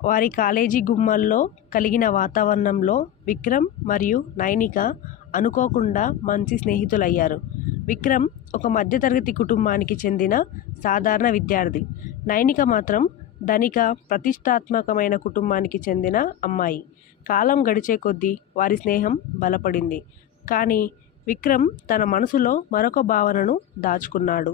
వారి కాలేజీ గుమ్మల్లో కలిగిన వాతావరణంలో విక్రమ్ మరియు నైనిక అనుకోకుండా మంచి స్నేహితులయ్యారు. విక్రమ్ ఒక మధ్యతరగతి కుటుంబానికి చెందిన సాధారణ విద్యార్థి. నైనిక మాత్రం ధనిక ప్రతిష్టాత్మకమైన కుటుంబానికి చెందిన అమ్మాయి. కాలం గడిచే కొద్దీ వారి స్నేహం బలపడింది. కానీ విక్రమ్ తన మనసులో మరొక భావనను దాచుకున్నాడు.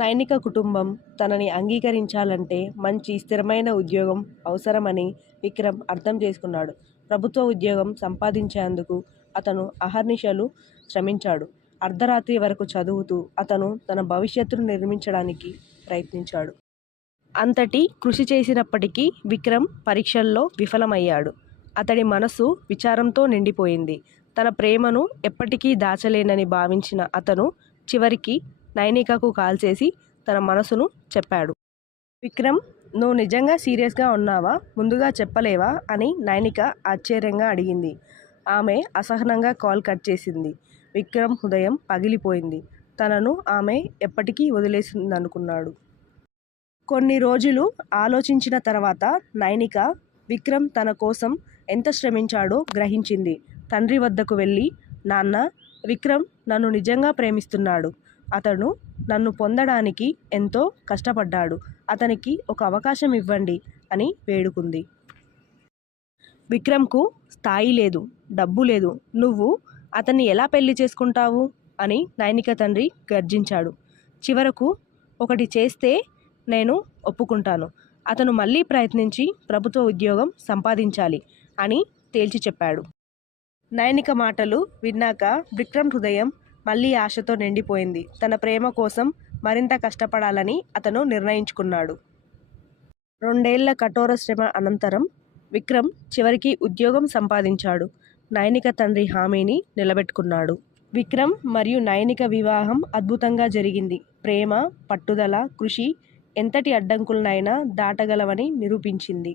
నైనిక కుటుంబం తనని అంగీకరించాలంటే మంచి స్థిరమైన ఉద్యోగం అవసరమని విక్రమ్ అర్థం చేసుకున్నాడు. ప్రభుత్వ ఉద్యోగం సంపాదించేందుకు అతను అహర్నిశలు శ్రమించాడు. అర్ధరాత్రి వరకు చదువుతూ అతను తన భవిష్యత్తును నిర్మించడానికి ప్రయత్నించాడు. అంతటి కృషి చేసినప్పటికీ విక్రమ్ పరీక్షల్లో విఫలమయ్యాడు. అతడి మనసు విచారంతో నిండిపోయింది. తన ప్రేమను ఎప్పటికీ దాచలేనని భావించిన అతను చివరికి నైనికకు కాల్ చేసి తన మనసును చెప్పాడు. విక్రమ్, నువ్వు నిజంగా సీరియస్గా ఉన్నావా? ముందుగా చెప్పలేవా అని నైనిక ఆశ్చర్యంగా అడిగింది. ఆమె అసహనంగా కాల్ కట్ చేసింది. విక్రమ్ హృదయం పగిలిపోయింది. తనను ఆమె ఎప్పటికీ వదిలేసిందనుకున్నాడు. కొన్ని రోజులు ఆలోచించిన తర్వాత నైనిక విక్రమ్ తన కోసం ఎంత శ్రమించాడో గ్రహించింది. తండ్రి వద్దకు వెళ్ళి, నాన్న, విక్రమ్ నన్ను నిజంగా ప్రేమిస్తున్నాడు. అతను నన్ను పొందడానికి ఎంతో కష్టపడ్డాడు. అతనికి ఒక అవకాశం ఇవ్వండి అని వేడుకుంది. విక్రమ్కు స్థాయి లేదు, డబ్బు లేదు. నువ్వు అతన్ని ఎలా పెళ్లి చేసుకుంటావు అని నైనిక తండ్రి గర్జించాడు. చివరకు ఒకటి చేస్తే నేను ఒప్పుకుంటాను. అతను మళ్ళీ ప్రయత్నించి ప్రభుత్వ ఉద్యోగం సంపాదించాలి అని తేల్చి చెప్పాడు. నైనిక మాటలు విన్నాక విక్రమ్ హృదయం మళ్ళీ ఆశతో నిండిపోయింది. తన ప్రేమ కోసం మరింత కష్టపడాలని అతను నిర్ణయించుకున్నాడు. 2 ఏళ్ల కఠోర శ్రమ అనంతరం విక్రమ్ చివరికి ఉద్యోగం సంపాదించాడు. నైనిక తండ్రి హామీని నిలబెట్టుకున్నాడు. విక్రమ్ మరియు నైనిక వివాహం అద్భుతంగా జరిగింది. ప్రేమ, పట్టుదల, కృషి ఎంతటి అడ్డంకులనైనా దాటగలవని నిరూపించింది.